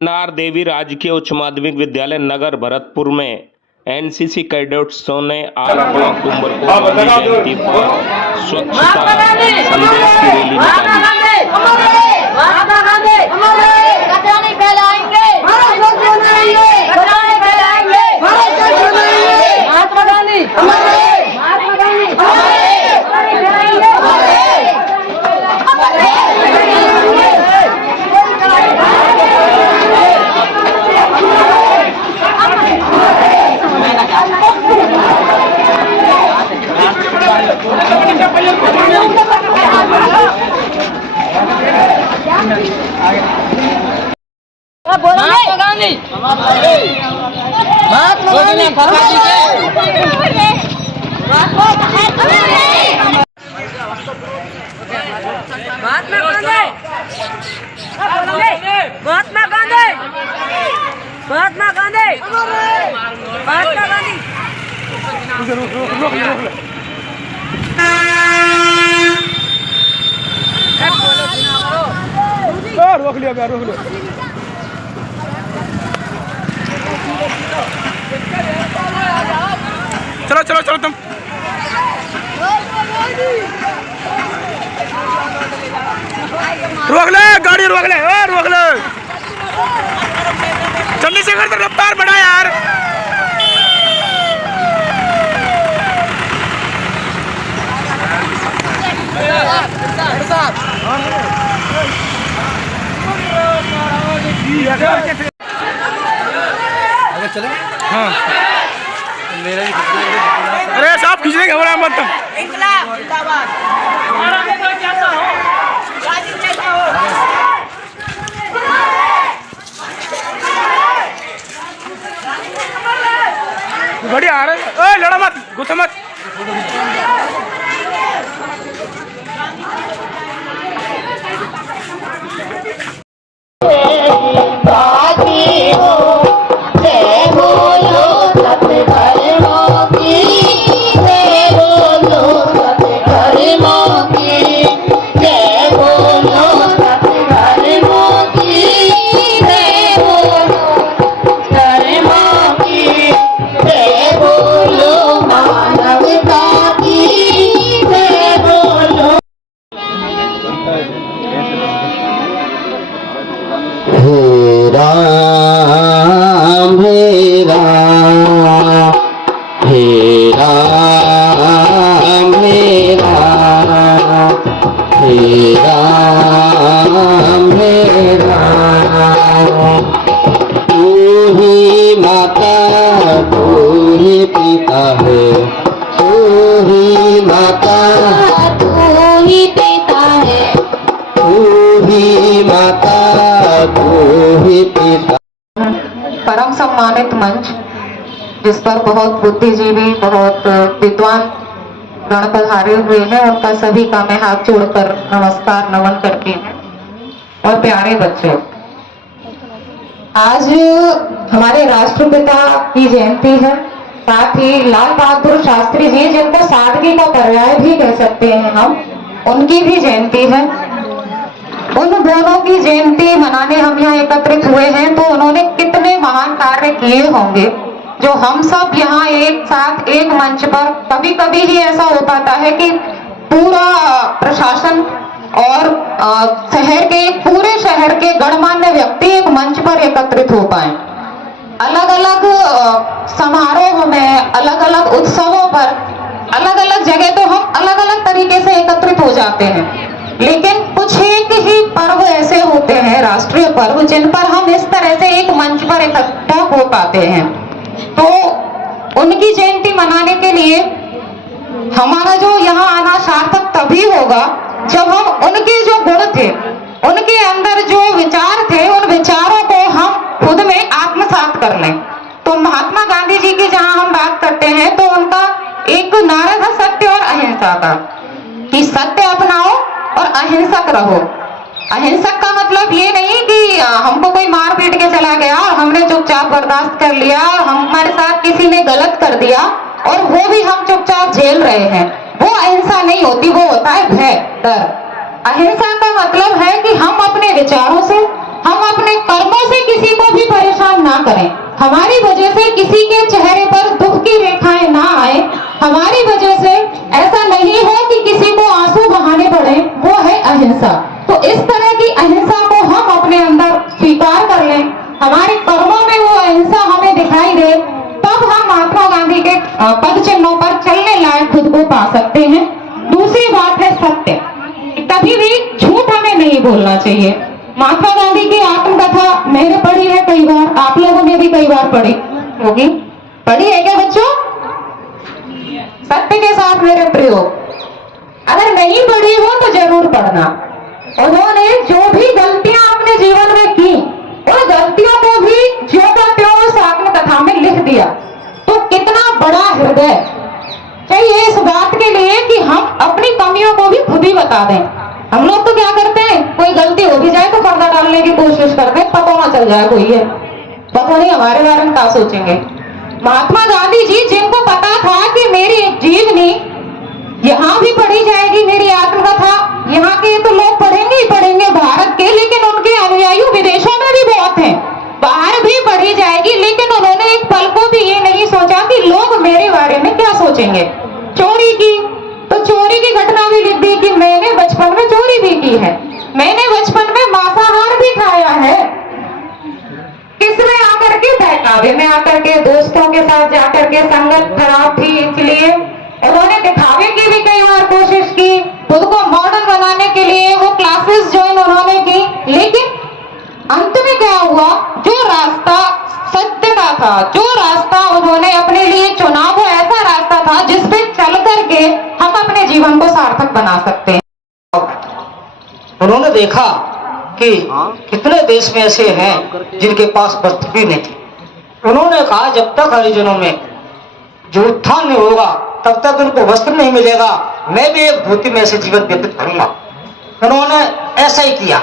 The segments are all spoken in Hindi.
नार देवी राजकीय उच्च माध्यमिक विद्यालय नगर भरतपुर में एनसीसी कैडेट्सों ने 8 अक्टूबर को गांधी जयंती पर स्वच्छता संदेश की रैली निकाली। महात्मा गांधी रोक लिया रोक लिया। चलो चलो चलो तुम रोक ले, गाड़ी रोक ले, रोक ले। जल्दी से कर, रफ्तार बढ़ा यार। अगर चले हाँ मेरा ही अरे साहब खींचने घबरा मत तुम। बढ़िया आ रहे, लड़ा मत, गुस्सा मत। हे राम हे राम हे राम हे राम हे राम हे राम। तू ही माता तू ही पिता है, तू ही माता तू ही पिता है, तू ही माता परम सम्मानित मंच जिस पर बहुत बुद्धिजीवी बहुत विद्वान गण पधारे हुए हैं, उनका सभी का मैं हाथ जोड़कर नमस्कार नमन करती हूँ। और प्यारे बच्चों, आज हमारे राष्ट्रपिता की जयंती है, साथ ही लाल बहादुर शास्त्री जी जिनको सादगी का पर्याय भी कह सकते हैं हम, उनकी भी जयंती है। उन दोनों की जयंती मनाने हम यहाँ एकत्रित हुए हैं, तो उन्होंने कितने महान कार्य किए होंगे जो हम सब यहाँ एक साथ एक मंच पर, कभी कभी ही ऐसा हो पाता है कि पूरा प्रशासन और पूरे शहर के गणमान्य व्यक्ति एक मंच पर एकत्रित हो पाए। अलग अलग समारोह में, अलग अलग उत्सवों पर, अलग अलग जगह तो हम अलग अलग तरीके से एकत्रित हो जाते हैं, लेकिन कुछ एक ही पर्व ऐसे होते हैं, राष्ट्रीय पर्व, जिन पर हम इस तरह से एक मंच पर इकट्ठा हो पाते हैं। तो उनकी जयंती मनाने के लिए हमारा जो यहाँ आना सार्थक तभी होगा जब हम उनके जो गुण थे, उनके अंदर जो विचार थे, उन विचारों को हम खुद में आत्मसात कर लें। तो महात्मा गांधी जी की जहाँ हम बात करते हैं तो उनका एक नारा था सत्य और अहिंसा का, कि सत्य अपनाओ और अहिंसक रहो। अहिंसक का मतलब ये नहीं कि हमको कोई मार पीट के चला गया और हमने चुपचाप बर्दाश्त कर लिया, हमारे साथ किसी ने गलत कर दिया और वो भी हम चुपचाप झेल रहे हैं, वो अहिंसा नहीं होती, वो होता है भय, डर। अहिंसा का मतलब है कि हम अपने विचारों से, हम अपने कर्मों से किसी को भी परेशान ना करें, हमारी वजह से किसी के चेहरे पर दुख की रेखाएं ना आए, हमारी वजह से ऐसा नहीं है कि किसी को आंसू बहाने पड़े, वो है अहिंसा। तो इस तरह की अहिंसा को हम अपने अंदर स्वीकार कर लें, हमारे कर्मों में वो अहिंसा हमें दिखाई दे, तब हम महात्मा गांधी के पद चिन्हों पर चलने लायक खुद को पा सकते हैं। दूसरी बात है सत्य, कभी भी झूठ हमें नहीं बोलना चाहिए। महात्मा गांधी की आत्मकथा मैंने पढ़ी है कई बार, आप लोगों ने भी कई बार पढ़ी होगी, पढ़ी है क्या बच्चों? सत्य के साथ मेरे प्रयोग, अगर नहीं पढ़ी हो तो जरूर पढ़ना। उन्होंने जो भी गलतियां अपने जीवन में की, उन गलतियों को भी ज्यों का त्यों उस आत्मकथा में लिख दिया। तो कितना बड़ा हृदय चाहिए इस बात के लिए कि हम अपनी कमियों को भी खुद ही बता दें। हम लोग तो क्या करते हैं, कोई गलती हो भी जाए तो पर्दा डालने की कोशिश करते हैं, पता ना चल जाए कोई है, पता नहीं हमारे बारे में क्या सोचेंगे। महात्मा गांधी जी, जिनको पता था कि मेरी जीवनी यहाँ भी पढ़ी जाएगी, मेरी आत्मकथा यहाँ के तो लोग पढ़ेंगे ही पढ़ेंगे भारत के, लेकिन उनके अनुयायी विदेशों में भी बहुत हैं, बाहर भी पढ़ी जाएगी, लेकिन उन्होंने एक पल को भी ये नहीं सोचा कि लोग मेरे बारे में क्या सोचेंगे। चोरी की तो चोरी की घटना भी लिख दी कि मैंने बचपन में चोरी भी की है, मैंने बचपन में मांसाहार भी खाया है, किसमें आकर के बहकावे में आकर के दोस्तों के साथ जाकर के संगत खराब थी, इसलिए उन्होंने दिखावे की भी कई बार कोशिश की, खुद को मॉडर्न बनाने के लिए वो क्लासेस ज्वाइन उन्होंने की, लेकिन अंत में क्या हुआ, जो रास्ता सत्य का था, जो रास्ता उन्होंने अपने लिए चुना, वो ऐसा रास्ता था जिस पे चल करके हम अपने जीवन को सार्थक बना सकते हैं। उन्होंने देखा कि कितने देश में ऐसे हैं जिनके पास वस्त्र भी नहीं। उन्होंने कहा जब तक हरिजनों में जो उत्थान नहीं होगा तब तक उनको वस्त्र नहीं मिलेगा, मैं भी एक धोती में ऐसे जीवन व्यतीत करूंगा। उन्होंने ऐसा ही किया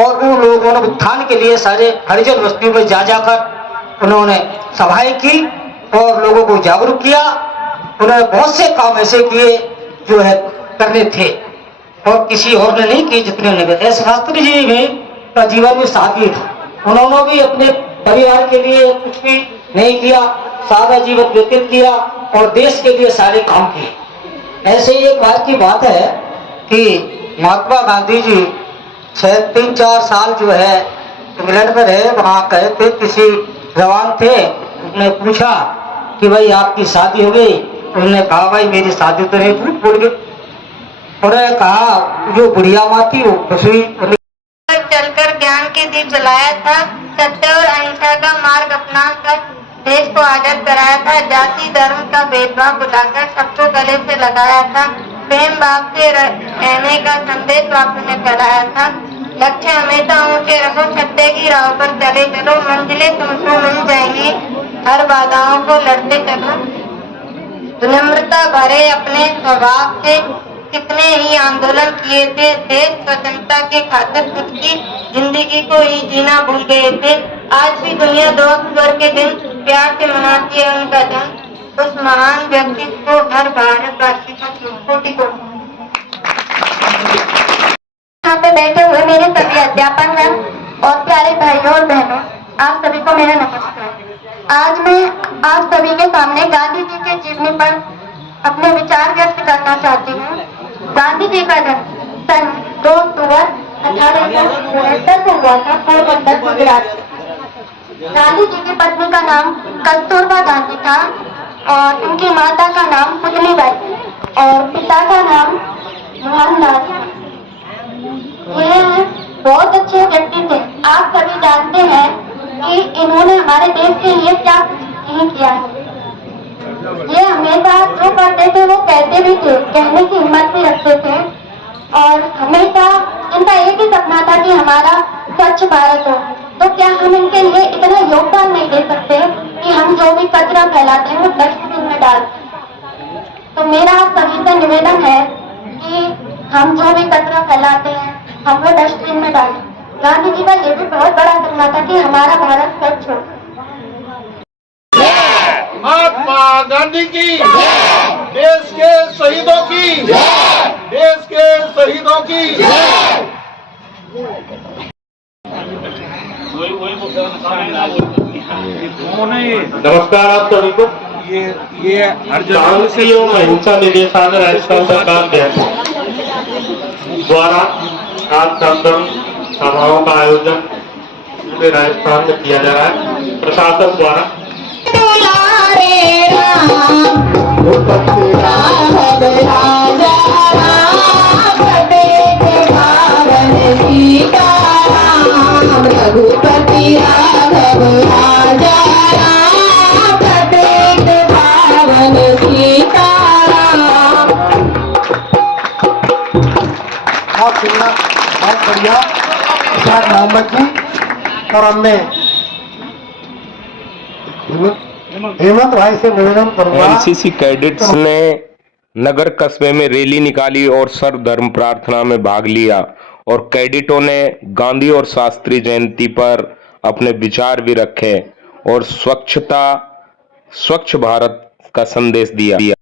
और उन लोगों ने उत्थान के लिए सारे हरिजन बस्तियों में जा जाकर उन्होंने सभाएं की और लोगों को जागरूक किया। उन्होंने बहुत से काम ऐसे किए जो है करने थे और किसी और ने नहीं किए जितने ने। ऐसे शास्त्री जी भी का जीवन में सादगी था, उन्होंने भी अपने परिवार के लिए कुछ भी नहीं किया, सादा जीवन व्यतीत किया और देश के लिए सारे काम किए। ऐसे ही एक बात की बात है कि महात्मा गांधी जी 3-4 साल जो है इंग्लैंड में रहे, वहाँ गए थे, किसी जवान थे, उसने पूछा कि भाई आपकी शादी हो गई? उन्होंने कहा भाई मेरी शादी तो नहीं, झूठ बोल गए। उन्होंने कहा जो बुढ़िया माँ थी वो खुशी चलकर ज्ञान के दीप जलाया था, सत्य और अहिंसा का मार्ग अपनाकर देश को आजाद कराया था, जाति धर्म का भेदभाव भुलाकर सबको गले से लगाया था, प्रेम भाव से रहने का संदेश बापू ने फैलाया था। लक्ष्य हमेशा ऊंचे रखो, सत्य की राह पर चले चलो, मंजिलें तुमको मिल जाएंगी, हर बाधाओं को लड़ते चलो। विनम्रता भरे अपने स्वभाव से कितने ही आंदोलन किए थे, देश स्वतंत्रता के खातिर खुद की जिंदगी को ही जीना भूल गए थे। आज भी दुनिया 2 अक्टूबर के दिन प्यार से मनाती है उनका जन्म। उस महान व्यक्ति को हर भारतवासी को कोटि को। यहाँ पे बैठे हुए मेरे सभी अध्यापक हैं और प्यारे भाइयों और बहनों, आप सभी को मेरा नमस्कार। आज मैं आप सभी के सामने गांधी जी के जीवनी पर अपने विचार व्यक्त करना चाहती हूँ। गांधी जी का जन्म सन 2 अक्टूबर 1869 को हुआ था, पोरबंदर गुजरात। गांधी जी की पत्नी का नाम कस्तूरबा गांधी था और उनकी माता का नाम पुतलीबाई और पिता का नाम मोहनदास। ये बहुत अच्छे व्यक्ति थे। आप सभी जानते हैं कि इन्होंने हमारे देश के लिए क्या नहीं किया है। ये हमेशा जो करते थे वो कहते भी थे, कहने की हिम्मत भी रखते थे और हमेशा इनका एक ही सपना था कि हमारा स्वच्छ भारत हो। तो क्या हम इनके लिए इतना योगदान नहीं दे सकते कि हम जो भी कचरा फैलाते हैं वो डस्टबिन में डाल। तो मेरा आप सभी से निवेदन है कि हम जो भी कचरा फैलाते हैं हम वो डस्टबिन में डालें। गांधी जी का ये भी बहुत बड़ा सपना था कि हमारा भारत स्वच्छ हो। महात्मा गांधी की, देश के शहीदों की, देश के शहीदों की। नमस्कार आप सभी को। ये हर शांति एवं अहिंसा निदेशालय राजस्थान सरकार के द्वारा आज संतम सभाओं का आयोजन पूरे राजस्थान में किया जा रहा है प्रशासन द्वारा। रघुपति राघव राजा राम, प्रत्येक भावन सीताराम। आप सुनना बहुत बढ़िया शायद मोहम्मद जी और हमने हेमंत भाई से निवेदन करूंगा। एनसीसी कैडेट्स ने नगर कस्बे में रैली निकाली और सर्वधर्म प्रार्थना में भाग लिया और कैडेटों ने गांधी और शास्त्री जयंती पर अपने विचार भी रखे और स्वच्छ भारत का संदेश दिया।